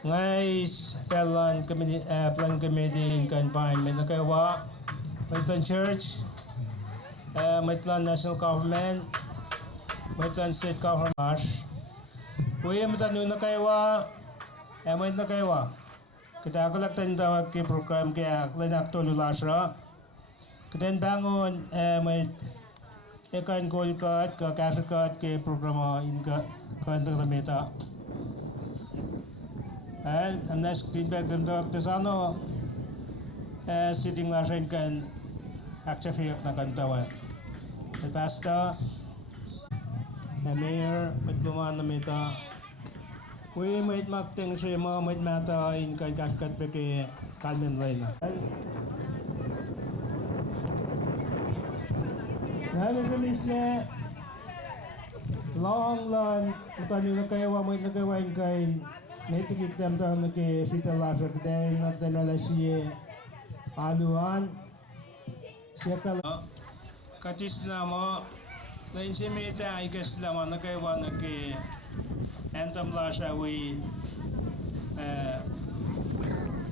ngay plan committee kan pain may nakawa Maitland Church, Maitland National Government, Maitland State Government. Uy, matanu nakawa, may nakawa. Kita ako laktan daw ki program kaya klenak tululasra. Kita bangun may ikan golkat ka kaskat ke program inka kantak meta. And I'm next feedback them to Sano sitting last kan actually na kantawa. The pastor, the mayor, matluman na meta. We might makting siya mo might mata in kan kaskat peke kalmen line. Nalo sa misle long lan utani na kayo wa might nagawain kay Netikik tam tam ke sita lasa kedai nanti nala siye aluan siapa katis nama lain semeta ikas lama nakai wana ke anthem lasa we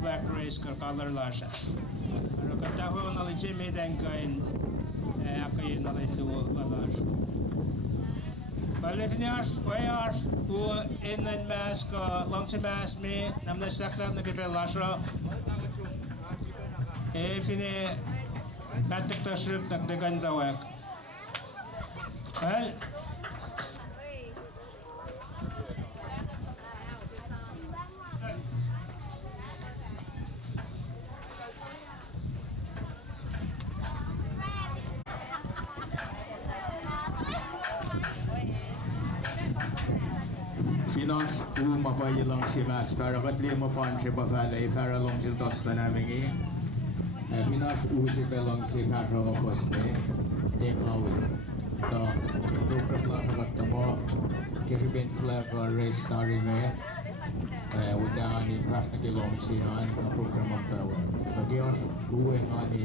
flag race ke color lasa aro kata ho nala semeta kain akai nala itu lasa Balefniars, Wayars, who in the mask, long mask me, nam na sakta na kipel lasra. If in a patek to strip, tak degan tawak. Well, Pinos mapayi lang si Mas para katli mo pon si Bafalay para long si tos na namin Pinos si pelong si Pasro Poste Dekawil to program lang sa katamo kasi ben flag race starting udah ni pas na kilong si Han na program mo tawa to Dios uwe ngani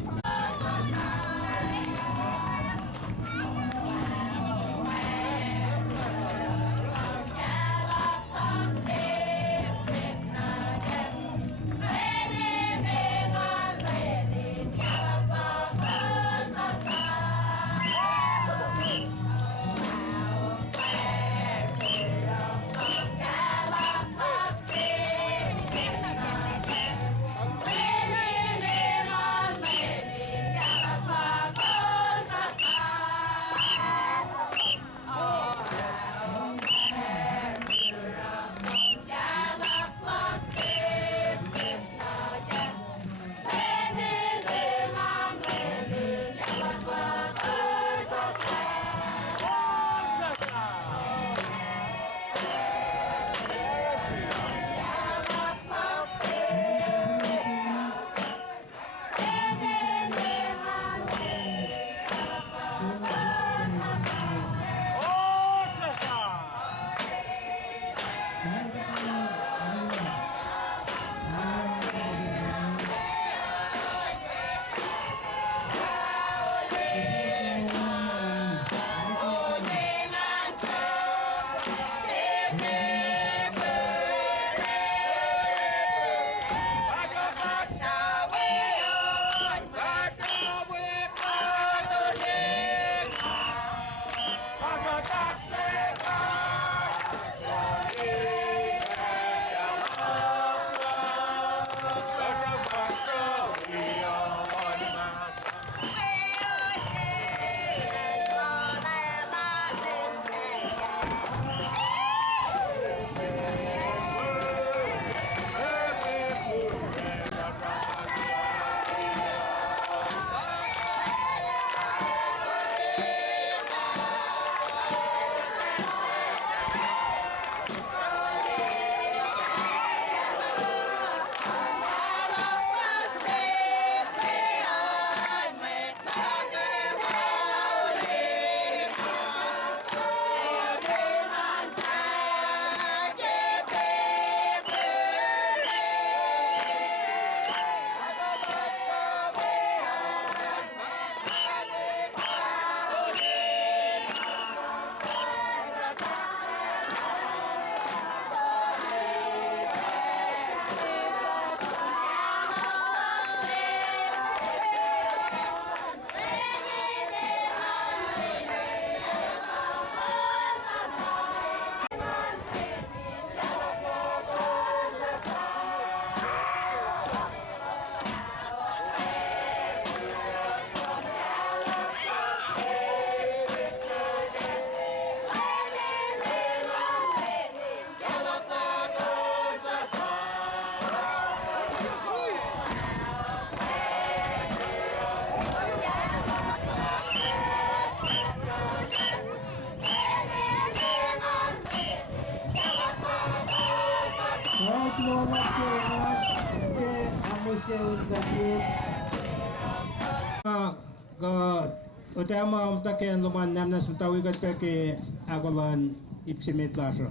Utama taken luman namnas mtawigat peke agolan ipsimit laso.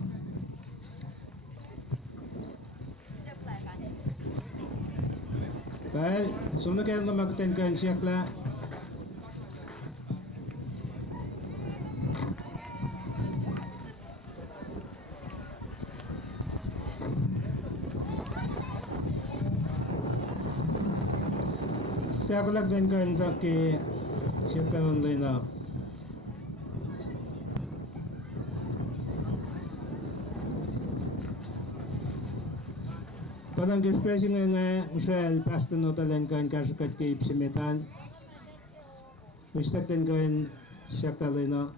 Well, sumaken lumagten kan siakla. Siakalak ten kan take siakla nunday na. Parang expressing nga Israel pasta no talan kan kasukat kay ipsimitan. Wistak ten kan siakla na.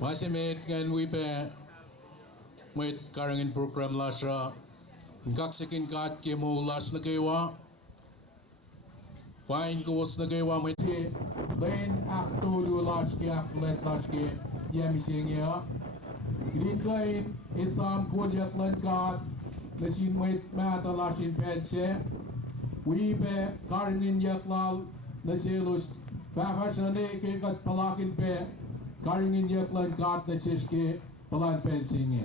Masimit ngan wipe mit karangin program lasra gaksekin kat ke mo las na kaywa fine ko was na kaywa mit Len aktudu lash ke aklet lash ke yemising ya. Green kain isam kodyak lankat nasin wait mata lashin pense. Wipe karangin yaklal nasilus fafashane ke kat palakin pe karingin yaklan kat nasiske palan pensing.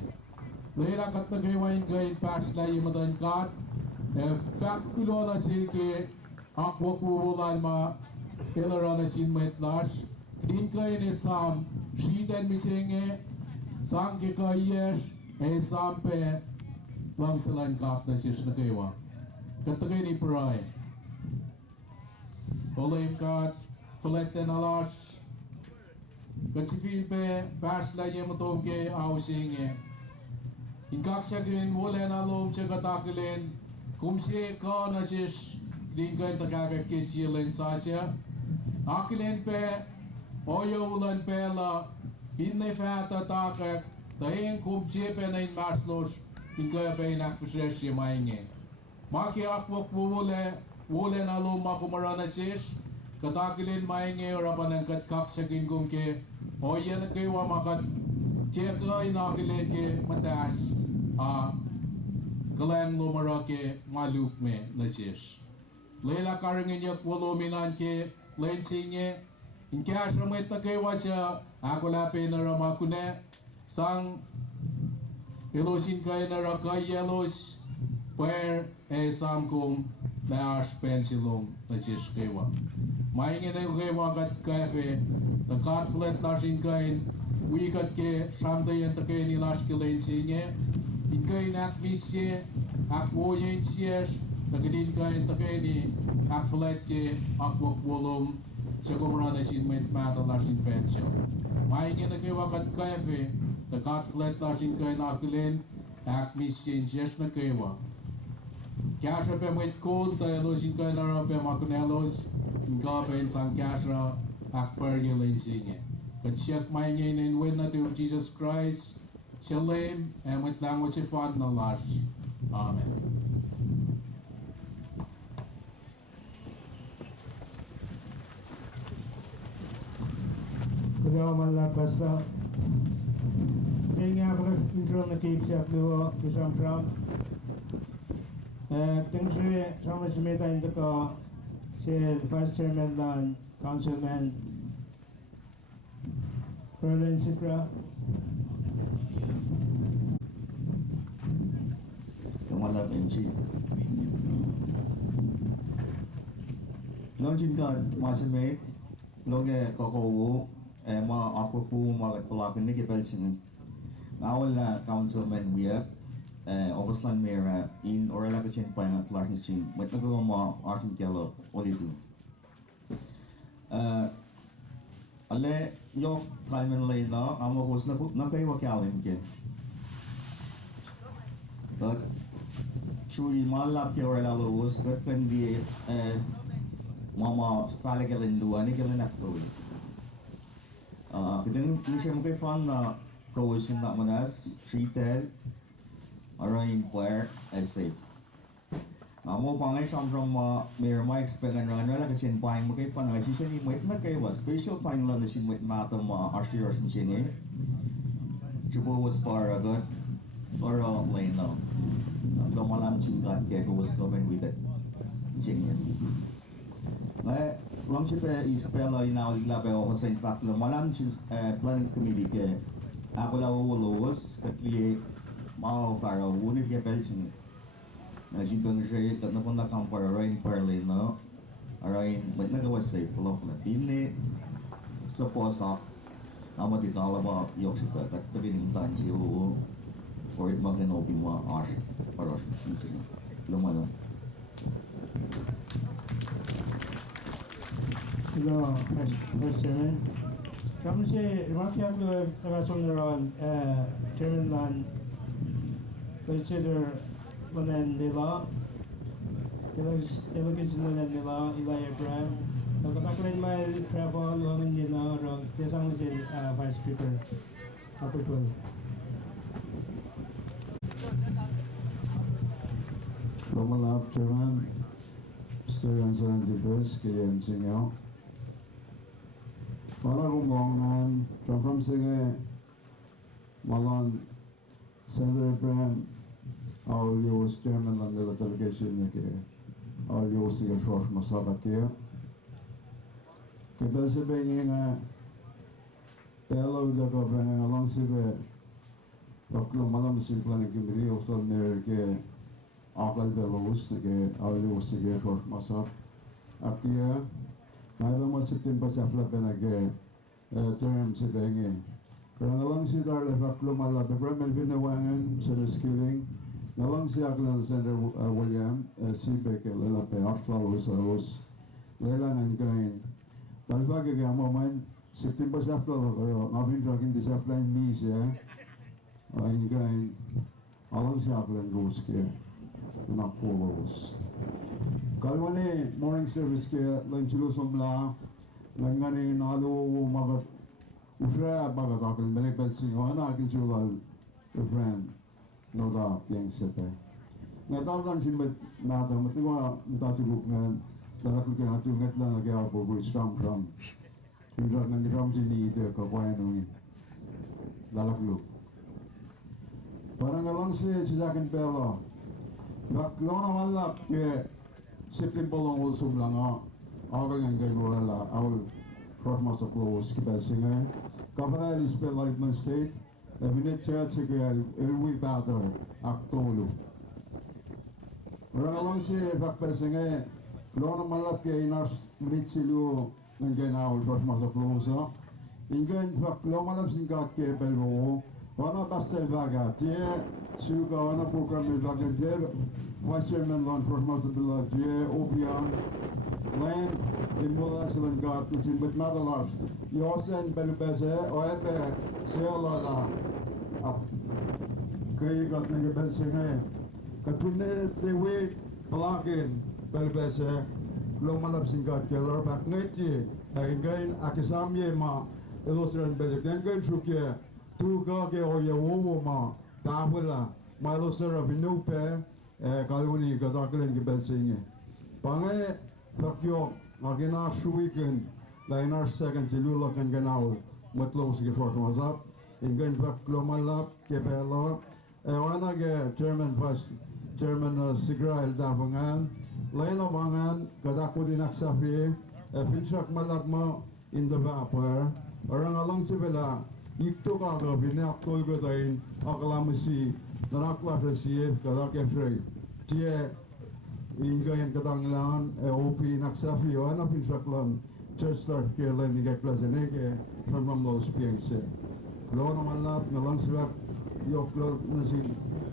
Lera kat na gaywain kain pas la yamadan kat fak kulo nasil ke akwakulan ma ilara nasin wait lash. Green kain isam shidan mising sang ke kayes isam pe langsalan kat nasis na gaywa. Katagay ni pray. Olim kat falekten alas. Katsifil pe pas la yamatom ke ausing. Inkaksakin wala na lom sa katakilin. Kumsi ka nasis din kain takakak kisilen sa siya. Akilin pe oyo ulan pe la hinay fata takak. Tahing kumsi pe na inmaslos. Inkaya pe inakfusres siya mainge. Maki akwak wole na lo makumaranesis katakilin mainge orapan ang katkaksakin kum ke oyen ke wa makat cheka inakilin ke matas kalang lumara ke maluk me nasis lela karangin yak wolominan ke lensinge inkas ramit na ke wa siya ako lapin na ramakune sang ilosin kay na rakay yelos per samkum na ars pensilong na siskewa. Maingin na yung kewa kat kafe, the kat flat lasin kain, wikat ke samdayan ta kay nilas kilain sinye, in kain at misye, ak woyen siyes, nagdin kain ta kay ni ak flat ke akwak wolom, sa kumara na sinmet mata lasin pensil. Maingin na kewa kat kafe, the kat flat lasin kain akilin, ak misye siyes na kewa. Kasha pe mwit kod tayo losin ka na pe makunelos inka pe sang kasha akper yelin singe. Katsyak may ngayon win na to Jesus Christ Shalem and with language si Fan na lash. Amen. Kaya man basta. Kaya nga ako intro na keep siya luo kisam from. Tingsi sama semeta itu ke si Vice Chairman dan Councilman Berlin Sipra. Kemalap MC. Nonjin kan masih make loge kokowo ma aku pu ma pelakan ni kita sini. Awal Councilman Wiyap Oversland Mayor in Orala Kachin Pine at Larkin Chin, but the Goma Artin Gallo, what do you do? Ale, your time and lay now, I'm a host, not a wakalim again. But Shui Malap Orala was that can be Mama Falagal in Luanigal in Actor. Then you should make fun coalition that manas, treated. Arayin player as safe. Mo pangay samrong mayor ma expect and run lang kasi paing mo kay panay siya ni wait na kay was special paing lang sin wait mato arshers machine. Chubo was para good or lane now. Ang malam singkat kaya ko was coming with it. Machine. long si pe ispelo inauligla pe o sa infact lo malam si planning committee ke ako la ulos katli mao faro unit ke pelsin na si dong siya kat na pun na kam para rain parley no arain but na gawas safe lo na pinli sa posa ama di tala ba yok si kat tabi ning tan si o or it magano bima ash paros lo malam No, Vice Chairman. Kami si rakyat lo tagasunod Chairman Lan consider manan nila delegation manan nila Eli Abraham. Nagkakaklin may travel wangan nila orang kasama si Vice Speaker Kapitol. Romalap Chairman, Mr. Anson Dibes, KM Singaw. Para kumongan, from Singa, Malon, Senator Abraham, our US Chairman of the delegation, our US George Masaka here. Kapasa banging a fellow Jacob and alongside Dr. Malam Simplan Kimri, also near Akal Belarus, our US George Masaka here. Kaya mo September sa flapen age term si bengi. Karang alang si darle faklo mala bebremel binawangan sa skilling. Nalang si Aklan Senator William si beke lela pe AHFULWACTYE Rose lela ngan kain. Talfa ke mo man September sa flapen ngabin drakin discipline mi siya. Ain kain alang si Aklan Rose ke napolos. Kalwane morning service ke lanchulo somla langane nalu magat ufra bagat akal mene pelsi wana akin chulal friend no da piang sepe ngatal dan simbet nata matiwa mtatuguk ngan dalak ke hatu ngatla lagi apo go stram from hindra ngan ram jini ite ka kwaino ni dalak lu parang alang se sijakan pelo baklona wala ke September long also langa agal yang kay wala awal cross master close kita singa kapala is spell like my state minute church ke elwi batter aktolo orang lang si bakpel singa lona malap ke inas minute silu ngai na awal cross master close ingin bak lo malap singkat ke belwo wana bastel baga tie suka wana program baga je Vice Chairman Lan Cross Bila J. Opian Land in Mulasalan Gat Nasimbit Madalas Yosen Belubese Oepe Seolala Kay got Nagabelsinge Katune Tewe Palakin Belubese Lomalap Singat Keller Back Neti Again Akisamye Ma Illustrated Basic Then going Trukye Tukake Oye Wowo Ma Tawila Milo Sera Vinupe Kaluni katakulen ke belsinge. Pangai fakyo magina shuwiken lainar second silula kan ganau matlo sige short mazap ingen faklo malap ke pelo wana ke chairman vice chairman Sigrail davangan laina bangan katakudin aksafi pinshak malap mo in the vapor orang alang sibela ikto ka ga binak kol go dain akalamisi Narakla receive kadak efrei tie ingayan katanglan OP naksafi wana pinsaklan church start ke len ni geklas nege from los piense lo na malap na lang sibak yok lo na si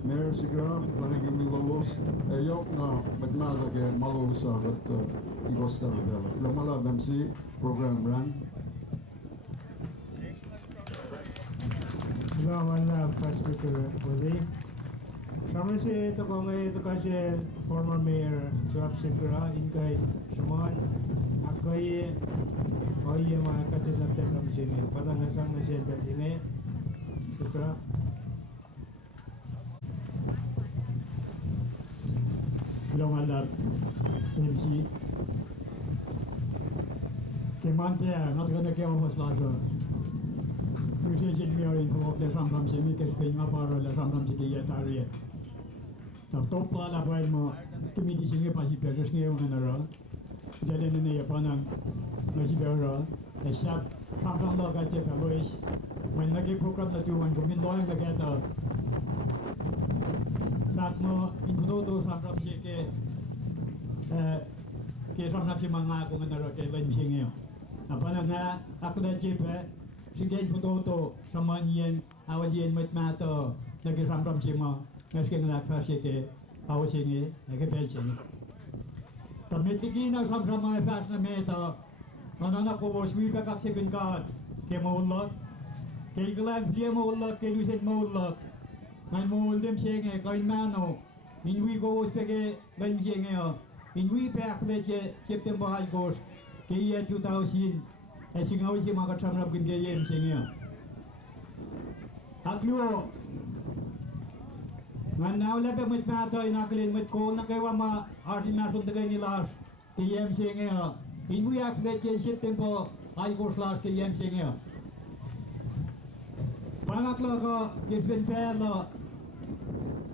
mayor sigra planegi milos yok na matmala ke malos at igosta bela lo malap MC program run Wala Vice Speaker Willie. Kami si ito ko ngayon ito kasi former Mayor Joab Segura inkay Shuman ako'y oye mga katinatid ng sini patangasang na siya sini Segura Lomalap MC Kemante natagana kaya mo slaso Musik miarin po le samram sini ke spinga paro le samram siki ya tarie tak topla la boy mo committee singe pasi pesos nge on na jadi ini ya panang masih berada siap samsung lo kan cek Louis main lagi program na tuan kumin loyang lagi ada nak mo introdo samsung sih ke samsung sih manga aku ngenaro ke lain singnya apa nana aku dah cek Singkain foto sama nyen awal nyen mat mata lagi samram sima meski nak fasih ke awal singi lagi bel singi. Tapi lagi nak samram mai fas na meta anak ko swi pe kak second card ke maulak ke iklan dia maulak ke luset maulak man maulem singi kain mano minwi ko speke lain singi minwi pe akleche September August ke year 2000 singaw si mga katsamrap gingayem singyo. Akluo, man now lebe mit mato inaklin mit ko na kayo ma arsi matong tagay nilas tiyem singyo. Inuyak leke September ay kurslas tiyem singyo. Pangaklo ko kisben pelo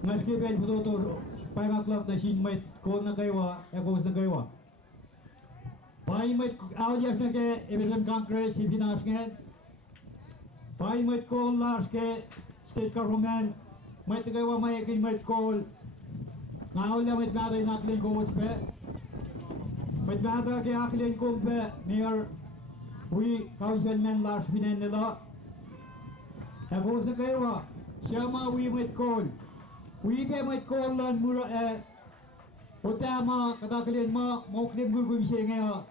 ngaskiben puto pangaklo na sinmit ko na kayo ekos na kayo. Pai met audias na ke episem Congress ibinas ngen. Pai met call las ke state government met ke wa mai ke met call. Ngau le met nada inaklin ko uspe. Met nada ke aklin ko be near we councilman las binen nila. Ako sa ke wa siama we met call. We ke met call lan mura utama kataklin mo klim gugum singa.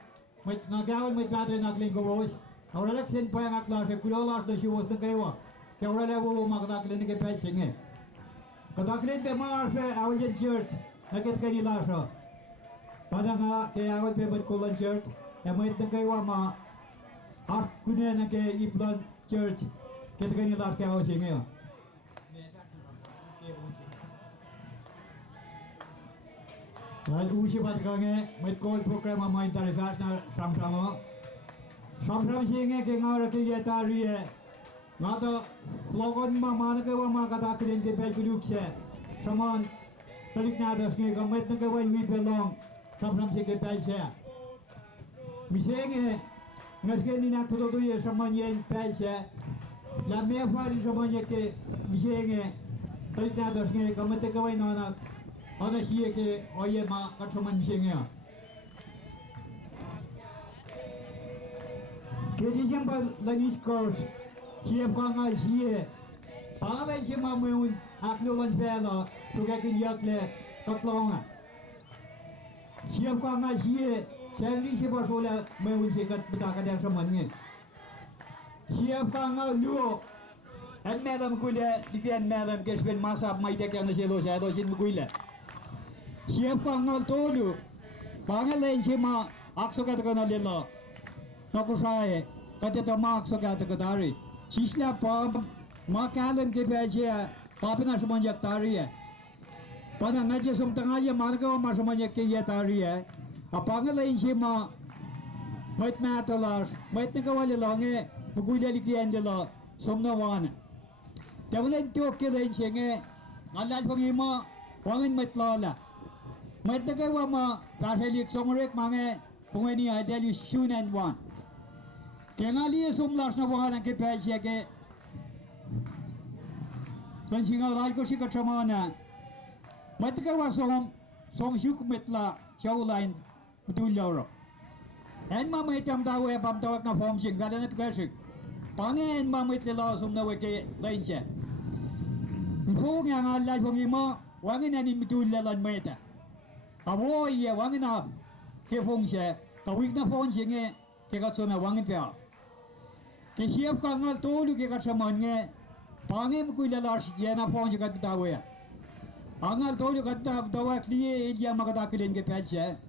Met nagawan met nada inaklin ko was. Ahora leksin pa yang aklas kulolas de siwas na kayo. Kaya ahora lewo makataklin ke pe singa. Kataklin te maar pe awal church naket kay nilasa. Pada nga kaya awal pe met kulan church met na kayo ma art kunya na ke iplan church ket kay nilas kaya awal singa. Dan usia bat kange met call program main tarifas na sam singe ke ngara ke yatari e ngata logon mana ke wa ma kata klin ke pe kuluk se saman talik na das nge gamet na ke wa wi pelong sam singe pe se mi singe ngaske ni na kudo do ye saman yen pe se la me fari saman ye ke mi singe talik na das nge gamet ke wa na Ada siya ke oye ma katsaman singa. Kedi siyempre langit kors siya pangal siya. Pangalay siya mamayun aklulan fela suga kinyakle katlonga. Siya pangal siya siyang siya pasola mayun siya kat betakadang samannya. Siya pangal luo. En melam kuile dikian melam kesben masap maitek yang nasilo saya dosin kuile. Siap pangal tolu, pangal lain sima akso kata kena lela, naku saya kata tu mak akso kata ketari, sisla pam makalan ke beja, tapi nak semanjak tari ya, pada ngaji som tengah je mana kau mas semanjak ke ya tari ya, pangal lain sima, mat matalas, mat ni kau lelange, mukuli likian jela, somna wana, jangan tu ke lain senge, ngalah pengima, wangan mat lala. Mat na kayo ma kaselik somrek mange kung ini ada di sunan wan. Kaya nga liya sumlas na wangan ang kipesya ke kan singa lai ko si katsamana. Mat na kayo som syuk metla siya betul ro. En ma may tawa pam tawag na form sing kada na pagkasik. Pangen ma may tila som na wake lain siya. Kung nga nga lai kong imo wangin na ni betul lalan meta. Abo iya wangin ab ke phong se kawik na phong singe ke katsona wangin pia ke siap kangal tolu ke katsaman nge pangem kuilalas ye na phong se katawe angal tolu katawa kliye elia makadakilen ke petse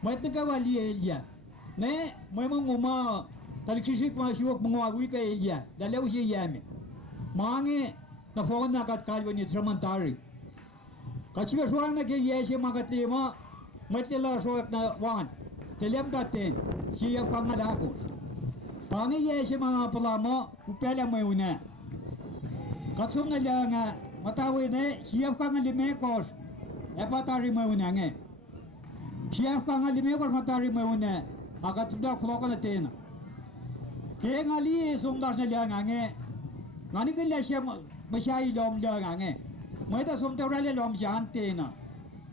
mat ka wali elia ne memang ngoma talisik ma siok mongwa wi ke elia dalau si yame mange na phong na kat kalwani tramantari Kacima suang na kaya siya makatlima, matila suak na wan, telem datin, siya pangalakos. Pangi siya mga palamo, upela mo yun na. Katsum na lang nga, matawi na, siya pangalimekos, epatari mo yun nga. Siap ka ngali me kor matari me une akat dak floko na tena ke ngali sumdar na liang ange ngani ke la siam masai lom liang ange mai ta sum tawra le lom jan tena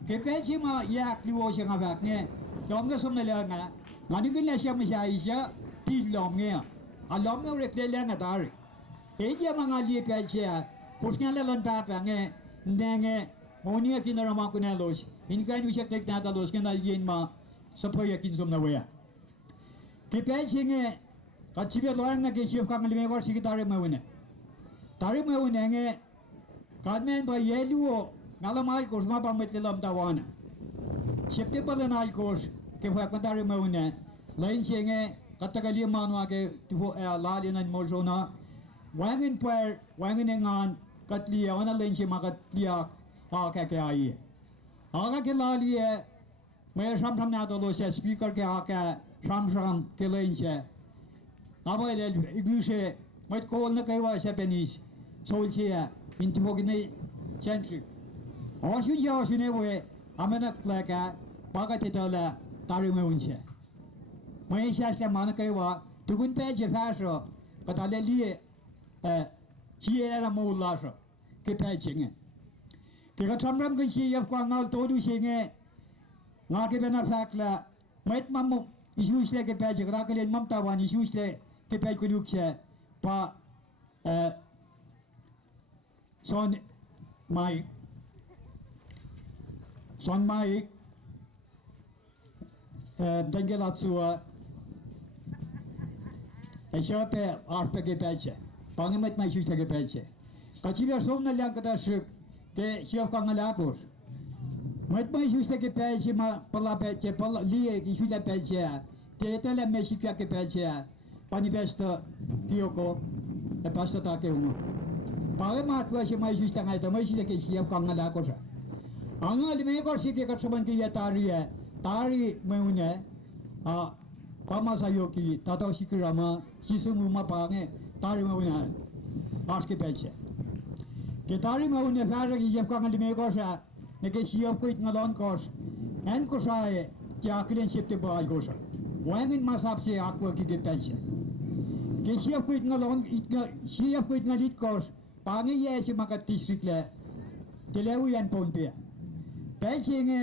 ke pe chi ma yak liwo sia ngabak ne lom ga sum na liang nga ngani ke la siam masai sia ti lom nge a lom no rek le liang atari e je ma ngali pe sia pusnya le lon pa pa nge nge monia kinara ma kunelos in kan usek tek na dalos kena yen ma sapoya kin som na wea ke pe chinge ka chibe loang na ke chief ka ngali me war sikitare me wene tare me wene nge kadmen ba yeluo ngala mai kos ma ba met lam tawana septe ba na ai kos ke fa ka tare me wene lain chinge katagali manwa ke tu la li na mo jona wangin per wangin ngan katlia ona lain chi ma katlia a ka ke ai aga ke lalie me sam na do lo se speaker ke aka sam ke lenche abo ele iguse met ko na kai wa se penis solchia intu bogine chentri osu ya osu ne we amena klaka paga te tola tari me unche me sha se man kai wa tugun pe je fa so ka ta le lie chi era mo la so ke pe chinge ke ka tramram kun si yaf kwa ngal to du singe nga ke bena fakla met mamu isusle ke pe jira ke len mamta wan isusle ke pe ku lukche pa son mai dangelat suwa e shope arpe ke peche pangemet mai isusle ke peche ka chibe somna lang ka shik ke siap ka ngalakos met mai juste ke peche ma pala peche pala lie ki juste peche te tele me sipia ke peche panifesto kioko e pasta ta ke umo pare ma tu si mai juste ngai ta mai juste ke siap ka ngalakos angal me ko si ke ka soban ki ya tari me une a pama sayoki tata sikirama sisumu ma pange tari me une aske peche ke tari ma une fara ki yef ka ngali me ko sa ne ke siop ko ngalon kos en ko sa e ja klen septe bal ko sa wangin masap se akwa ki ke peche ke siop ko ngalon siop ko ngalit kos pange ye si makat district le telewu yan pompe peche nge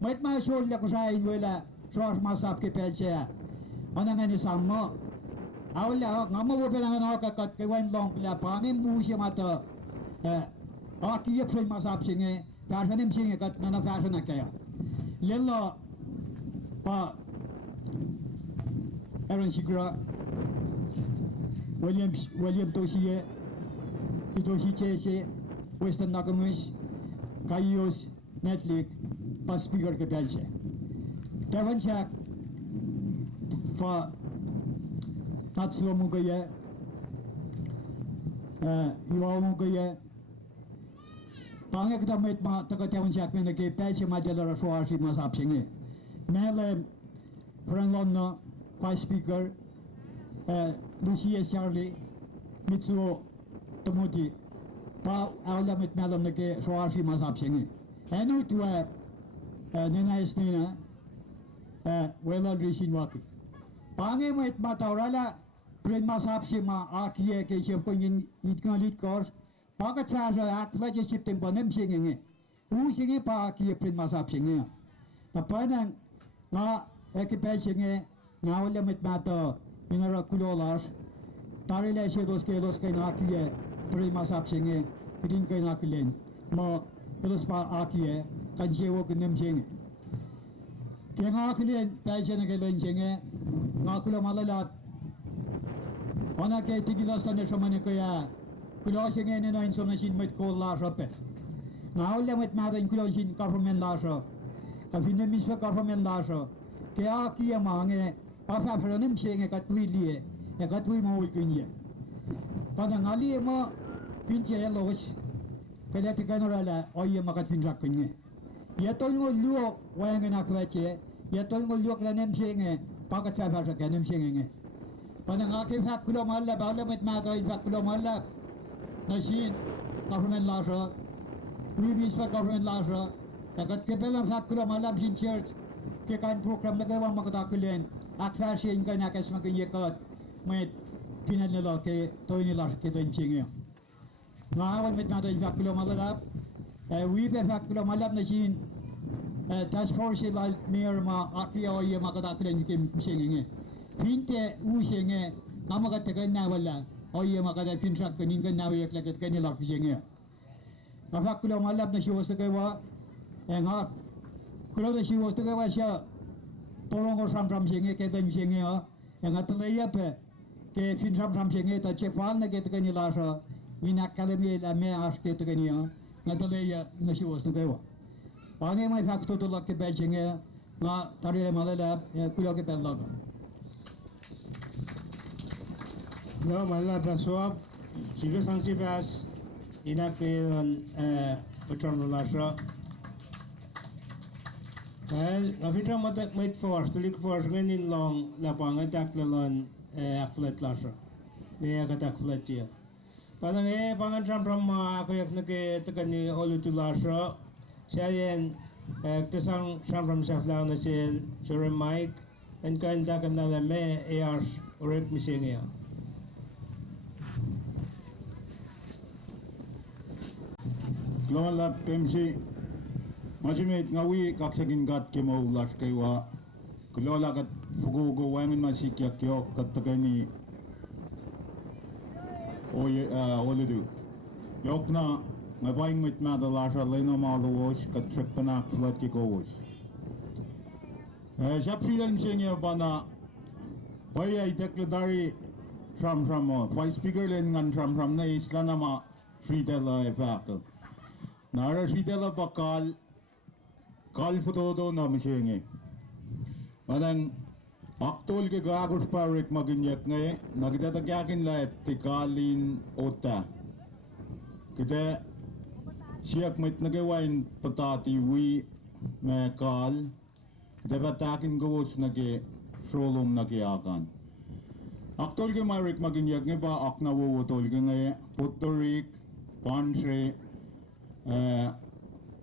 met ma sol le ko sa in wela so masap ke peche ona ngani sammo awla ngamo bo pela ngana ka kat ke wan long pla pange mu si mata aki ye frame masap singe fashion singe kat nana fashion akaya lella pa Aaron Shikra William Toshie Hitoshi Chese Western Nakamush Kaios Netflix pa speaker ke pelche Kevin Shak fa Tatsuo Mugaye Iwao Mugaye Pange kita met ma taka Kevin Shak me ke pelche ma delara soarsi masap singe mele Franlon vice speaker Lucia Charlie Mitsuo Tomoti pa alda met melam ke soarsi masap singe enu tu nena isnina wela risin wakis pange met mataurala pren masap sima akie ke chef ko yin itgalit kors pakat sa atla je siptem panem singe u singe pa akie pren masap singe tapanan nga ekipe singe nga wala met mato inara kulolas tarile se dos ke na akie pren masap singe kidin ke na kilen mo Terus pa akie kan sewa kenem singe. Kaya nga kilen tayo na kailan singe nga kula malalat. Ona kay tigilas na sa man kaya kula singe na insom na sin met ko la rape. Nga wala met mata kula sin government la so. Kapin mis fa government la so. Kaya akie mange pa fa nem singe kat lie e kat mo kunye. Pada ngali mo pinche los kaya tikan orala oye makat pinrak kunye ya tol ngo luo wayang na klache ya tol ngo luo kla nem singe pakat fa fa ka nem singe panang ake fak kulo malla bawla met ma to fak kulo malla nasin government la so we bis fa government la so takat ke pelam fak kulo malla bin church ke kan program na gawa makadakulen akfar siya inga nakas magkanyakot may pinanalo ke toy nila ke toy chingyo ngawan met mata in fakulo malalap we be fakulo malap na sin task force la mayor ma akiyo ye makadakulen ke msingenge pinte usenge namakatakan na wala o ye makada pinsak kanin kan nawe yak lakat kanila pisenge fakulo malap na siya sa gawa nga kalau dah siwas tu kawan siapa tolong orang ram sengge kita sengge ya yang kata lagi apa ke fin ram sengge tu cepal nak kita kini lasa ini akademi la me as kita kini ya kata lagi nggak siwas tu kawan pangai mai faktor tu lak ke bel sengge nggak tarik malah kulo ke bel lak No, malah paswap. Sila sang sibas inak kelan utram lasra. Ngafitra matak mait force, tulik force nganin long lapang atak lalon akflat lasra. May akatak flat ya. Parang pangan tram ako yak nake takani olutu lasra. Siya yan tasang tram sa flaw na siya sure mic and kan takan na me ARs urep missing ya. Lamalap PMC Masimit ngawi kaksagin gat kimo ulas kaywa kulola kat fugugo wangin masikyak yo katagani oludu yok na ngabaying mit madalasha leno maluos katrak panak flat kikowos sa freedom singya bana baya dekladari from mo five speaker len ngan from na isla na ma freedom effect nara freedom bakal kal foto na misingi manang aktol ke gagus parik maginyak ngay nagtatagyakin la tikalin ota kita siyak mit nagawain patati wi me kal kita batakin gawos nage solom nagyakan aktol ke marik maginyak ngay ba akna wotol ke ngay Puerto Rico Pansre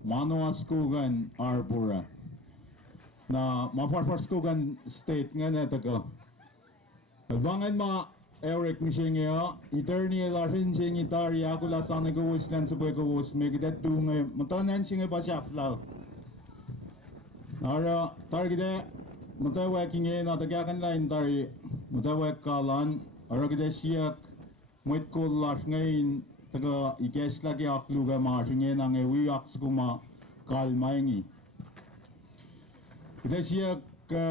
Manoaskugan Arbora na mafarfarskugan state nga neta ko. Bangan ma Eric Mishingia, eternity la rin sing itari ako la sana gawos lan sa gawos may gidet tu nga matanan singa pa siya flaw. Nara targide matawa kinge na tagakan lain tari matawa kalan ara gide siyak mwit ko las ngayon taga ikes lagi akluga masinge nang ewi akskuma kalmaingi ita siya ka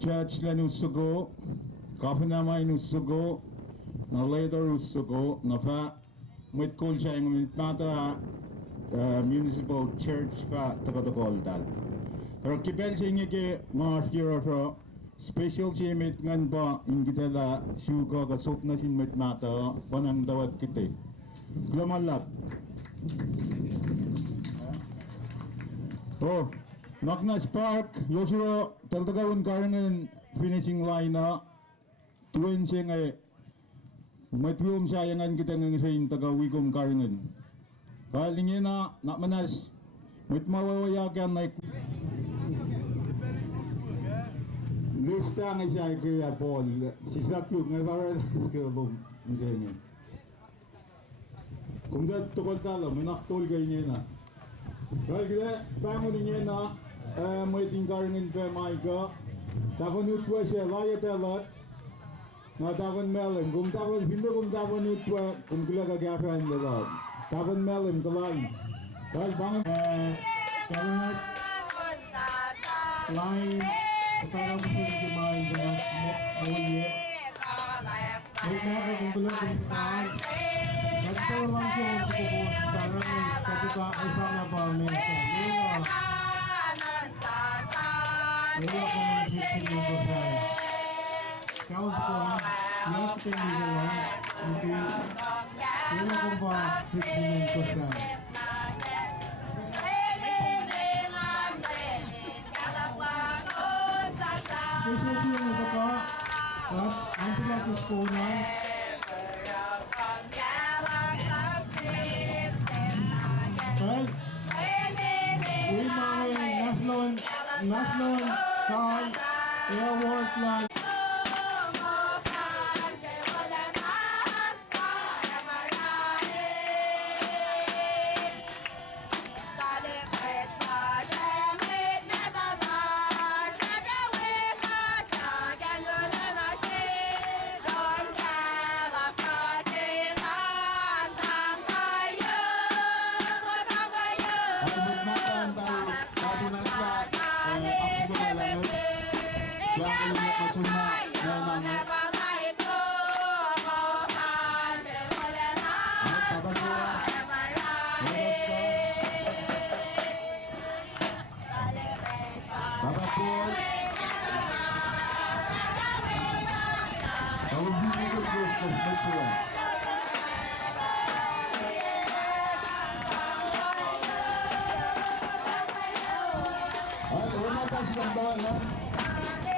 church lan usugo kapanamay usugo na later usugo na fa mit kol siya ng mata municipal church fa taga dal pero kibel siya ke mga hero special siya mit ngan pa ingitala syuga ka sop na sin mit mata panang dawat kita klamalap oh Naknas Park Yosuro taltagawin karangan finishing line na tuwin siya ngay matwiyom sayangan kita ng sa tagawikom karangan kalingin na nakmanas mit mawawayakan na Lista nga siya kaya Paul, si Sakyug nga para sa lom siya niya. Kung dahil tukol talo, manaktol kayo niya na. Kaya kaya, bangon niya na, may tingkaringin pa maika, takon utwa siya, layat alat, na takon melon, kung takon, hindi kung takon utwa, kung kila kagafan nila, takon melon, kalay. Kaya bangon, kaya line, sekarang mungkin dimain dengan mulia. Mereka kebetulan berdepan. Kita langsung cukup sekarang ketika bersama Pak Minister. Ini komunikasi dengan saya. Kau sekolah, yang kita bilang mungkin ini komunikasi dengan saya. Especially yung ito at anti-latis ko na well, we mga naslon National Song Award Land.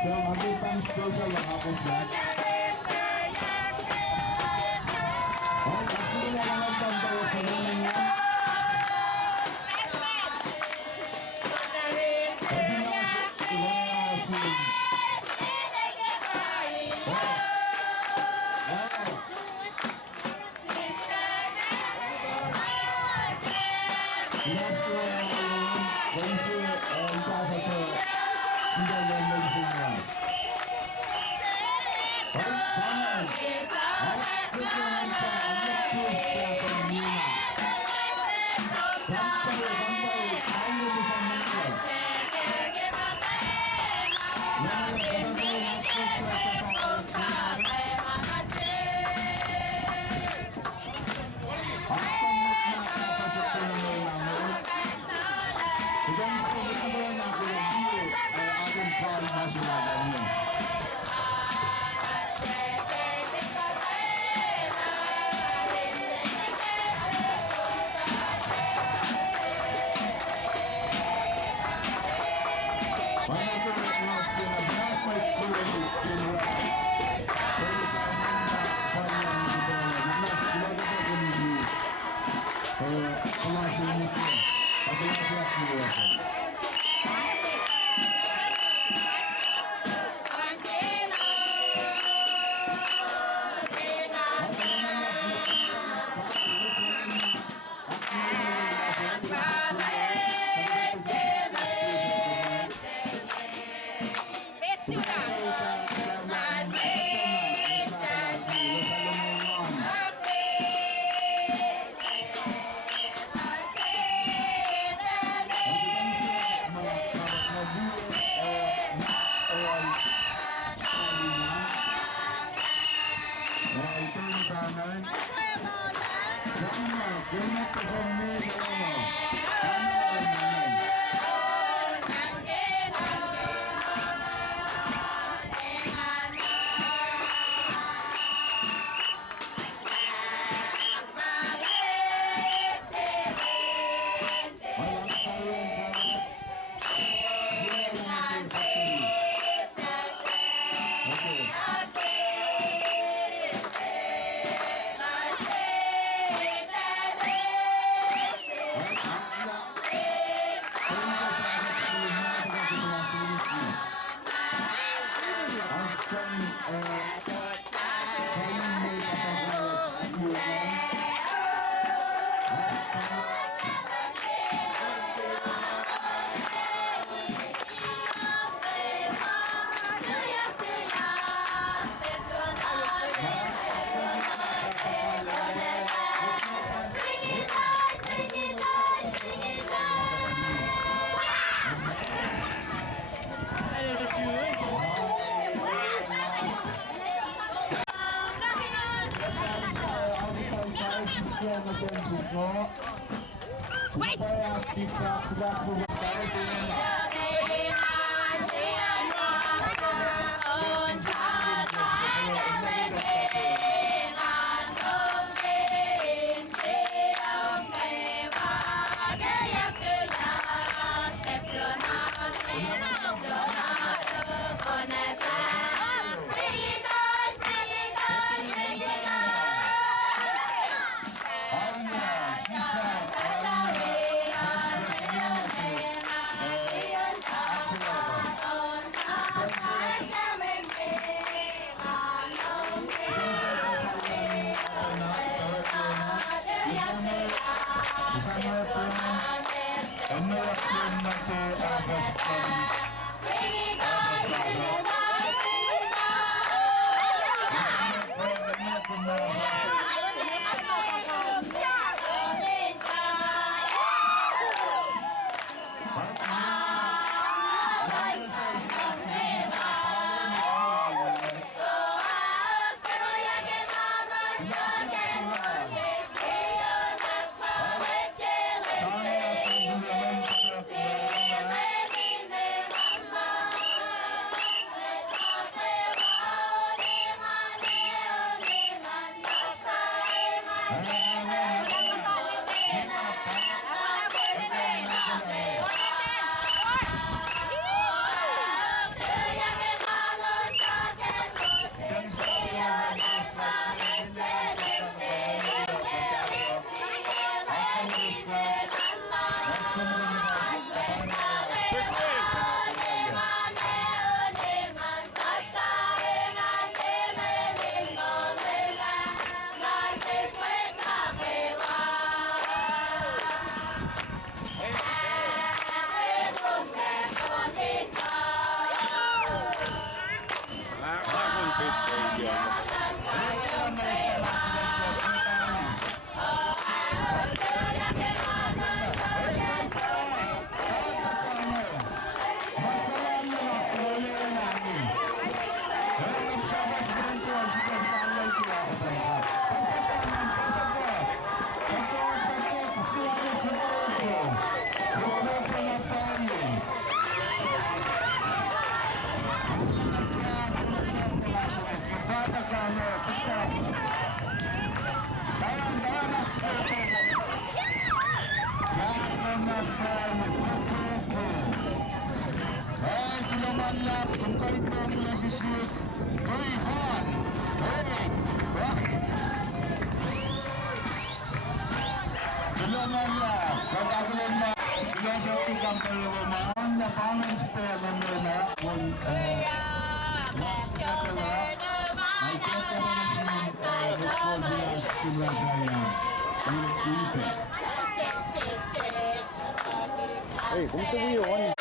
So, mag-ipang special ang ako flat. Ay, kasi na lang ang pagbawa ko namin yan. Pwede na si... Last one, Wensi, ang papa ko. Hindi na nagsimula. Ay, paano? At sigahan pa ang nag-push ka sa Nina. Kampay, ano mo sa mga? Nalagay natin sa pangalaksihan. At pangit na kapasok ko na may namin. Hanggang sunod na ba na ako ng biyo ay ating call national namin. Hey, kung tuwi yun.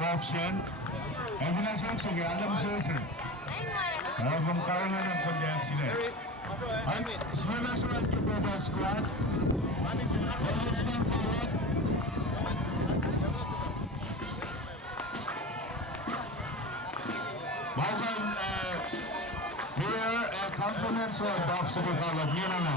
Corruption, evidence also alam sir. Kung karangan ng kundi accident. At small as squad. Let's go forward. Bakal here councilman sa box sa Bacolod. Nira na.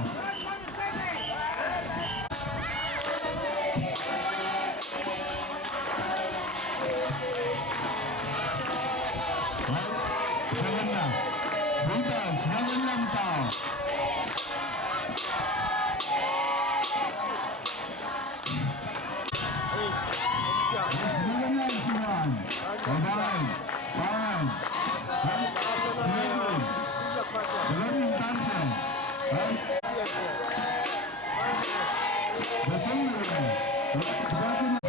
Sinangan lang tao. Sinangan lang sinan. Kabayan. Parang. Sinangan. Dalam yung tansan. Dasal na rin. Bakit na?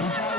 Susah